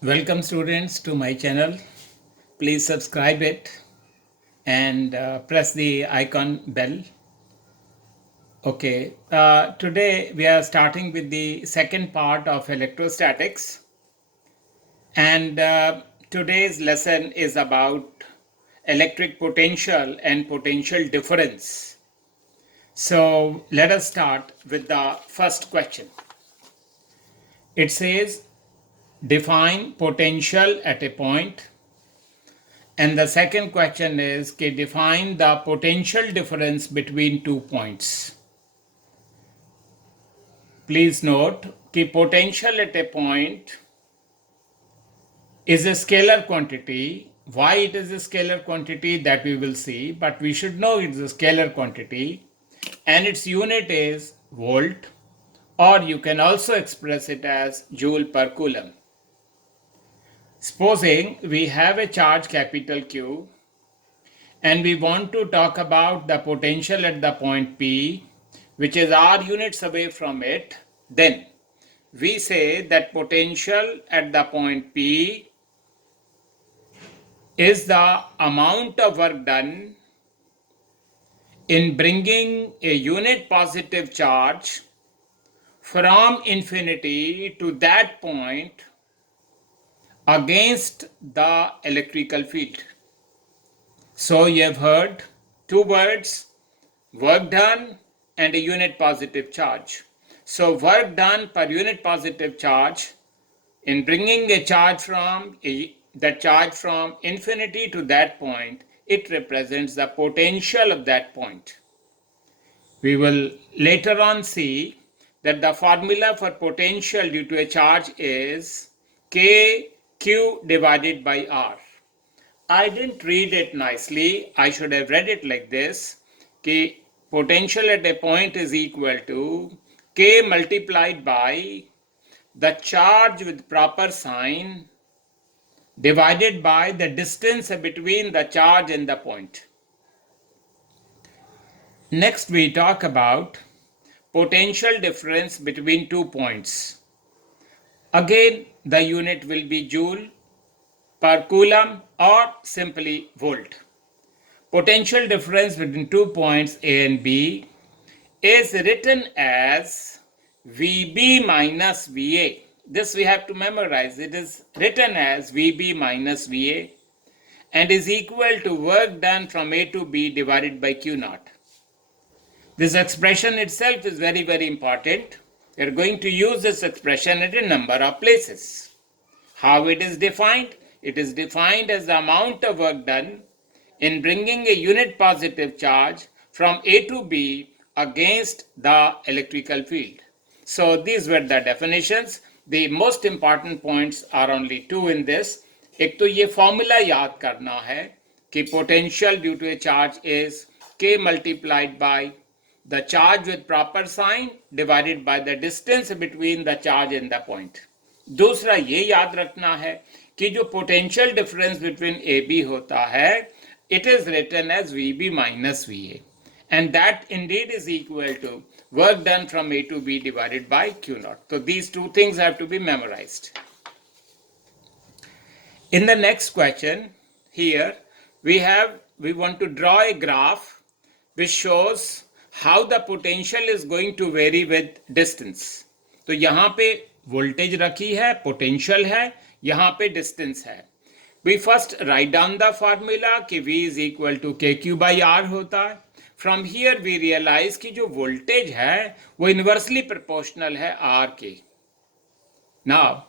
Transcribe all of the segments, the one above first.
Welcome students to my channel. Please subscribe it and press the icon bell. Okay, today we are starting with the second part of electrostatics, and today's lesson is about electric potential and potential difference. So let us start with the first question. It says define potential at a point. And the second question is, define the potential difference between 2 points. Please note that potential at a point is a scalar quantity. Why it is a scalar quantity that we will see, but we should know it is a scalar quantity and its unit is volt, or you can also express it as joule per coulomb. Supposing we have a charge capital Q and we want to talk about the potential at the point P, which is r units away from it, then we say that potential at the point P is the amount of work done in bringing a unit positive charge from infinity to that point against the electrical field. So you have heard two words, work done and a unit positive charge. So work done per unit positive charge in bringing a charge from infinity to that point, it represents the potential of that point. We will later on see that the formula for potential due to a charge is kq divided by r. I didn't read it nicely. I should have read it like this. Ki potential at a point is equal to k multiplied by the charge with proper sign divided by the distance between the charge and the point. Next we talk about potential difference between 2 points. Again the unit will be joule per coulomb or simply volt. Potential difference between 2 points A and B is written as VB minus VA. This we have to memorize. It is written as VB minus VA and is equal to work done from A to B divided by Q naught. This expression itself is very, very important. We are going to use this expression at a number of places. How it is defined? It is defined as the amount of work done in bringing a unit positive charge from A to B against the electrical field. So these were the definitions. The most important points are only two in this. एक तो ये formula याद करना है कि potential due to a charge is k multiplied by the charge with proper sign divided by the distance between the charge and the point. दूसरा ये याद रखना है कि जो potential difference between AB होता है, it is written as VB minus VA, and that indeed is equal to work done from A to B divided by Q naught. So these two things have to be memorized. In the next question, here we want to draw a graph which shows how the potential is going to vary with distance. तो यहाँ पे voltage रखी है, potential है, यहाँ पे distance है. We first write down the formula कि V is equal to KQ by R होता है. From here we realize कि जो voltage है वो inversely proportional है R के. Now,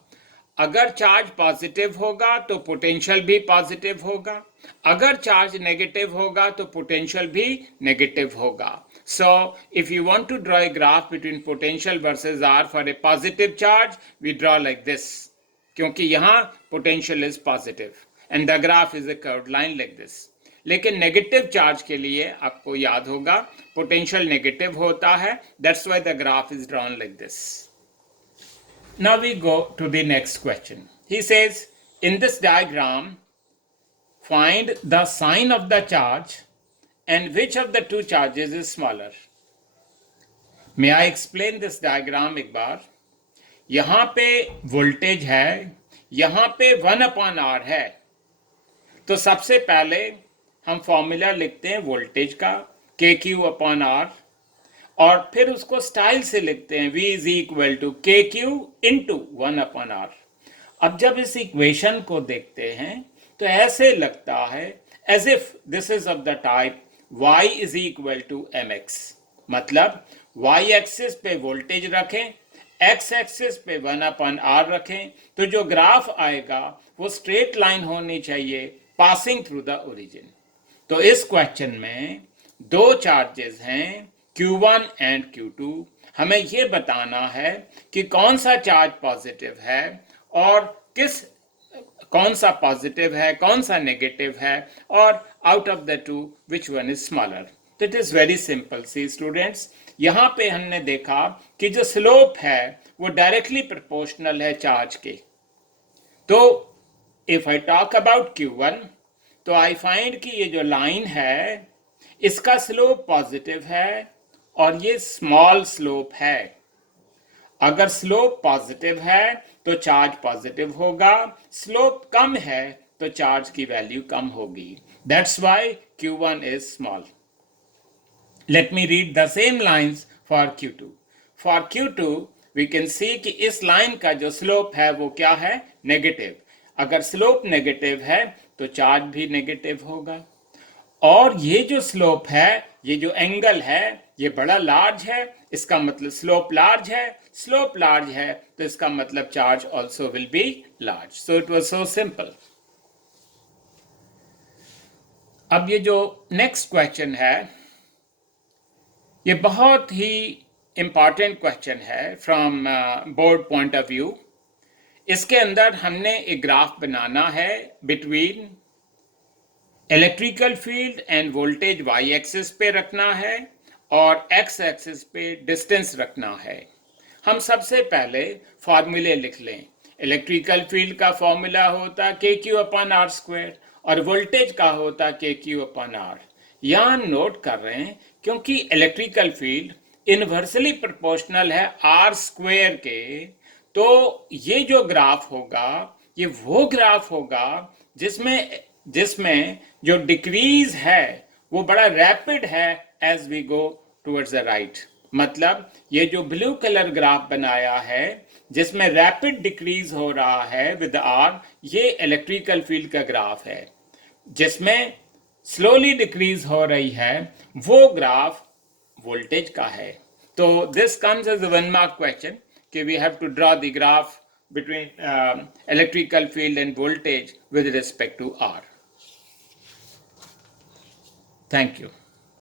अगर चार्ज पॉजिटिव होगा तो पोटेंशियल भी पॉजिटिव होगा, अगर चार्ज नेगेटिव होगा तो पोटेंशियल भी नेगेटिव होगा. So if you want to draw a graph between potential versus R for a positive charge, we draw like this, क्योंकि यहाँ potential is positive and the graph is a curved line like this. लेकिन negative charge के लिए आपको याद होगा potential negative होता है, that's why the graph is drawn like this. Now we go to the next question. He says, in this diagram, find the sign of the charge and which of the two charges is smaller. May I explain this diagram एक बार? यहाँ पे voltage है, यहां पे 1/R है। तो सबसे पहले हम फॉर्मूला लिखते हैं वोल्टेज का, KQ/R, और फिर उसको स्टाइल से लिखते हैं V is equal to KQ into 1/R। अब जब इस इक्वेशन को देखते हैं तो ऐसे लगता है as if this is of the type Y is equal to MX, मतलब Y एक्सिस पे वोल्टेज रखें, X एक्सिस पे 1/R रखें, तो जो ग्राफ आएगा वो स्ट्रेट लाइन होनी चाहिए पासिंग थ्रू द ओरिजिन। तो इस क्वेश्चन में दो चार्जेस हैं Q1 एंड Q2। हमें यह बताना है कि कौन सा चार्ज पॉजिटिव है और कौन सा पॉजिटिव है, कौन सा नेगेटिव है, और out of the two which one is smaller. तो it is very simple. See students, यहां पे हमने देखा कि जो स्लोप है वो डायरेक्टली प्रोपोर्शनल है चार्ज के। तो if I talk about Q1, तो आई फाइंड कि ये जो लाइन है इसका स्लोप पॉजिटिव है और ये स्मॉल स्लोप है। अगर स्लोप पॉजिटिव है तो चार्ज पॉजिटिव होगा, स्लोप कम है तो चार्ज की वैल्यू कम होगी। That's why Q1 is small. Let me read the same lines for Q2। For Q2 we can see कि इस लाइन का जो स्लोप है वो क्या है, नेगेटिव। अगर स्लोप नेगेटिव है तो चार्ज भी नेगेटिव होगा, और ये जो स्लोप है, ये जो एंगल है, ये बड़ा लार्ज है, इसका मतलब स्लोप लार्ज है। स्लोप लार्ज है तो इसका मतलब charge also will be large. So it was so simple. अब ये जो नेक्स्ट क्वेश्चन है ये बहुत ही इंपॉर्टेंट क्वेश्चन है from board point of view. इसके अंदर हमने एक ग्राफ बनाना है between electrical field end voltage y axis पे रखना है और x एक्सिस पे डिस्टेंस रखना है। हम सबसे पहले फॉर्मूले लिख लें। इलेक्ट्रिकल फील्ड का फॉर्मूला होता KQ/R² और वोल्टेज का होता KQ/R। यहां नोट कर रहे हैं क्योंकि इलेक्ट्रिकल फील्ड इनवर्सली प्रोपोर्शनल है R² के, तो ये जो ग्राफ होगा ये वो ग्राफ होगा जिसमें जो डिक्रीज है वो बड़ा रैपिड है as we go towards the right. मतलब ये जो ब्लू कलर ग्राफ बनाया है जिसमें रैपिड डिक्रीज हो रहा है विद आर, ये इलेक्ट्रिकल फील्ड का ग्राफ है। जिसमें स्लोली डिक्रीज हो रही है वो ग्राफ वोल्टेज का है। तो this comes as a 1 mark question कि we have to draw the graph between electrical field and voltage with respect to R. Thank you.